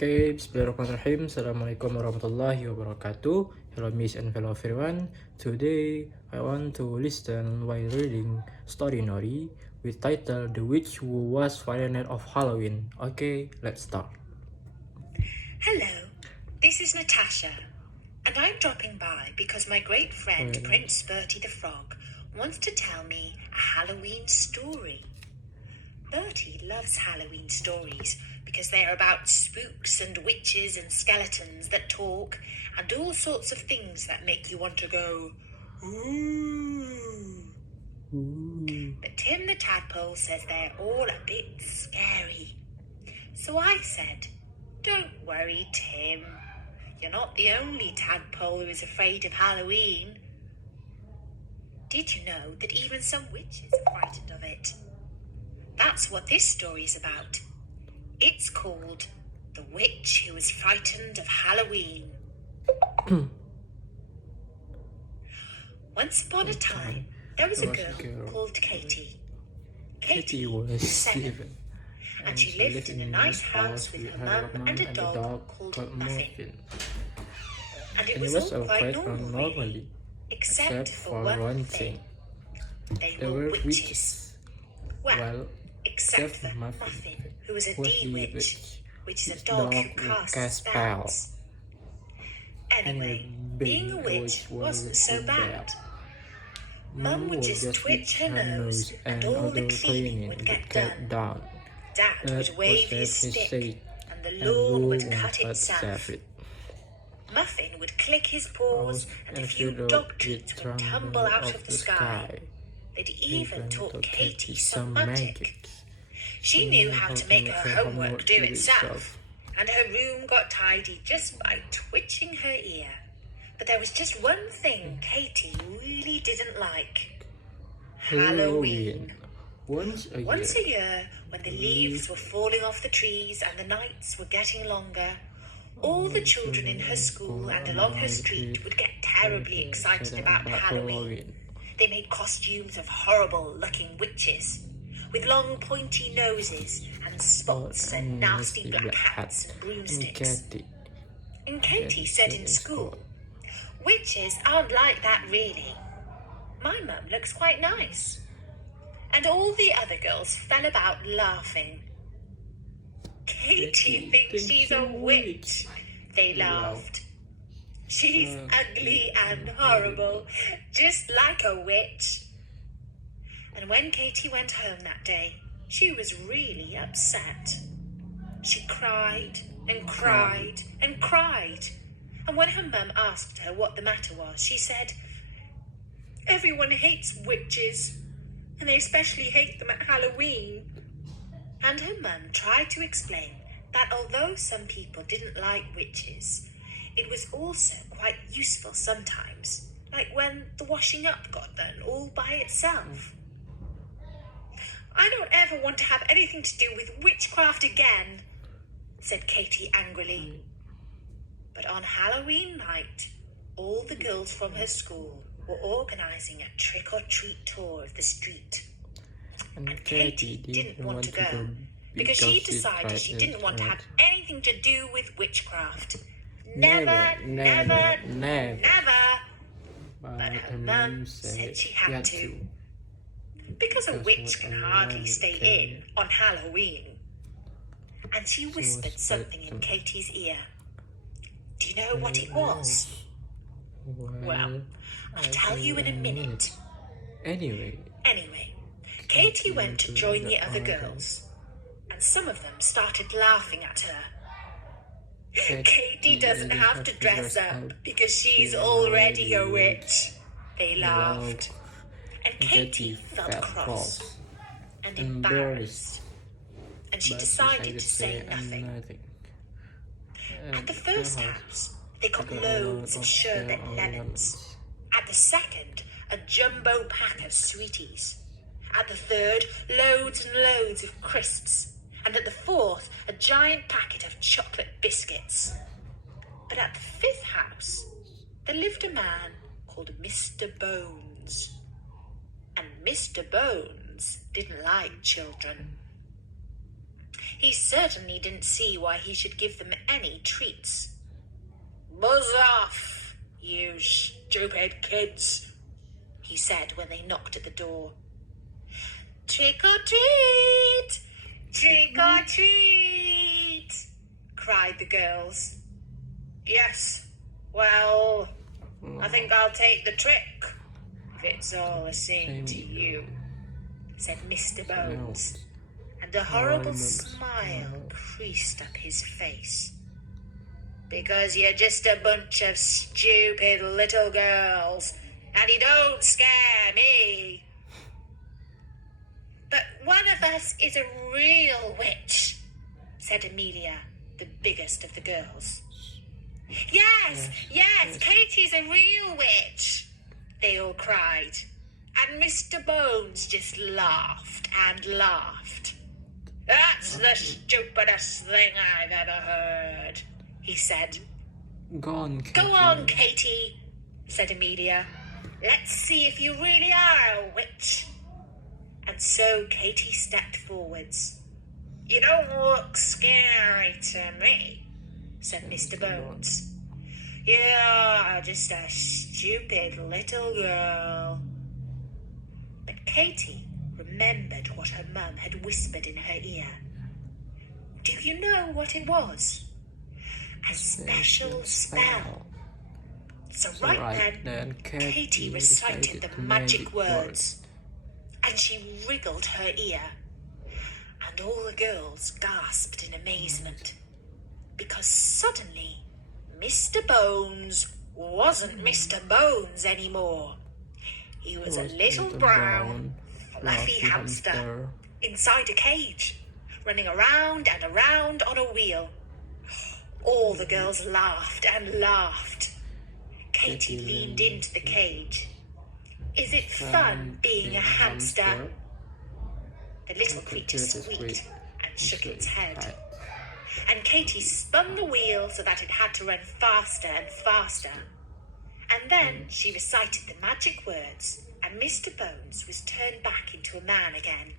Okay, Bismillahirrahmanirrahim. Assalamualaikum warahmatullahi wabarakatuh. Hello Miss and fellow everyone. Today I want to listen while reading Storynory with title The Witch Who Was Frightened of Halloween. Okay, let's start. Hello, this is Natasha, and I'm dropping by because my great friend Prince Bertie the Frog wants to tell me a Halloween story. Bertie loves Halloween stories because they are about spooks and witches and skeletons that talk and all sorts of things that make you want to go, ooh. But Tim the Tadpole says they're all a bit scary. So I said, don't worry, Tim. You're not the only tadpole who is afraid of Halloween. Did you know that even some witches are frightened of it? That's what this story is about. It's called The Witch Who Was Frightened of Halloween. Once upon a time, there was a girl called Katie. Katie was 7, and she lived in a nice house with her mum and a dog called Muffin. And it was all quite normal, really, except for one thing. They were witches. Well, except for Muffin, who was a D-witch, which is a dog who casts spells. Anyway, being a witch wasn't so bad. Mum would just twitch her nose and all the cleaning would get done. Dad would wave his stick and the lawn would cut itself. Muffin would click his paws and a few dog treats would tumble out of the sky. They'd even taught Katie some magic. She knew how to make her homework do itself, and her room got tidy just by twitching her ear. But there was just one thing Katie really didn't like. Halloween. Once a year, when the leaves were falling off the trees and the nights were getting longer, all the children in her school and along her street would get terribly excited about Halloween. They made costumes of horrible-looking witches, with long pointy noses and spots and nasty black hats and broomsticks. And Katie said in school, "Witches aren't like that really. My mum looks quite nice." And all the other girls fell about laughing. "Katie thinks she's a witch," they laughed. "She's ugly and horrible, just like a witch." And when Katie went home that day, she was really upset. She cried and cried and cried. And when her mum asked her what the matter was, she said, "Everyone hates witches, and they especially hate them at Halloween." And her mum tried to explain that although some people didn't like witches, it was also quite useful sometimes, like when the washing up got done all by itself. "I don't ever want to have anything to do with witchcraft again," said Katie angrily. But on Halloween night, all the girls from her school were organising a trick-or-treat tour of the street. And Katie didn't want to go because she decided she didn't want to have anything to do with witchcraft. Never. But her mum said she had to. Because a witch can hardly stay in on Halloween. And she whispered something in Katie's ear. Do you know what it was? Well, I'll tell you in a minute. Anyway, Katie went to join the other girls, and some of them started laughing at her. "Katie doesn't have to dress up because she's already a witch," they laughed. And Katie felt cross and embarrassed, and she decided to say nothing. At the first house, they got loads of sherbet lemons. At the second, a jumbo pack of sweeties. At the third, loads and loads of crisps. And at the fourth, a giant packet of chocolate biscuits. But at the fifth house, there lived a man called Mr. Bones. And Mr. Bones didn't like children. He certainly didn't see why he should give them any treats. "Buzz off, you stupid kids," he said when they knocked at the door. "Trick or treat! Trick or treat!" cried the girls. "Yes, well, I think I'll take the trick, if it's all the same to you," said Mr. Bones, and a horrible smile creased up his face. "Because you're just a bunch of stupid little girls, and you don't scare me." "But one of us is a real witch," said Amelia, the biggest of the girls. Yes, Katie's a real witch," they all cried. And Mr. Bones just laughed and laughed. "That's the stupidest thing I've ever heard," he said. Go on, Katie. "Go on, Katie," said Amelia. "Let's see if you really are a witch." And so Katie stepped forwards. "You don't look scary to me," said Mr. Bones. "You're just a stupid little girl." But Katie remembered what her mum had whispered in her ear. Do you know what it was? A special spell. So right then, Katie recited the magic words, and she wriggled her ear. And all the girls gasped in amazement, because suddenly Mr. Bones wasn't Mr. Bones anymore. He was a little brown, fluffy hamster inside a cage, running around and around on a wheel. All the girls laughed and laughed. Katie leaned into the cage. "Is it fun being a hamster?" The little creature squeaked and shook its head. And Katie spun the wheel so that it had to run faster and faster. And then she recited the magic words, and Mr. Bones was turned back into a man again.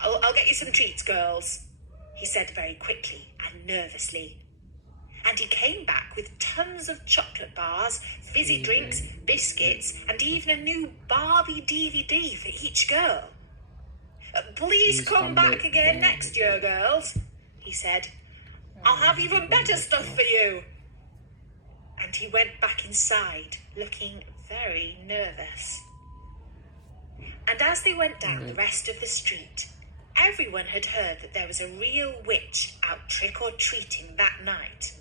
I'll get you some treats, girls," he said very quickly and nervously. And he came back with tons of chocolate bars, fizzy drinks, biscuits, and even a new Barbie DVD for each girl. Please come back again next year, girls," he said. "I'll have even better stuff for you." And he went back inside, looking very nervous. And as they went down the rest of the street, everyone had heard that there was a real witch out trick-or-treating that night.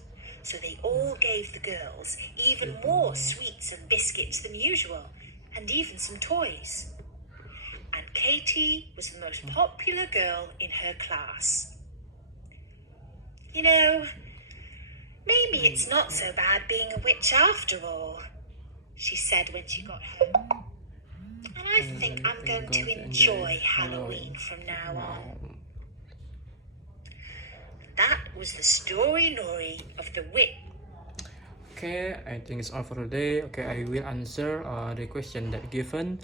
So they all gave the girls even more sweets and biscuits than usual, and even some toys. And Katie was the most popular girl in her class. "You know, maybe it's not so bad being a witch after all," she said when she got home. "And I think I'm going to enjoy Halloween from now on." That was the Storynory of the Witch. Okay, I think it's all for today. Okay, I will answer the question that given.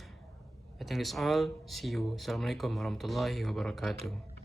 I think it's all. See you. Assalamualaikum warahmatullahi wabarakatuh.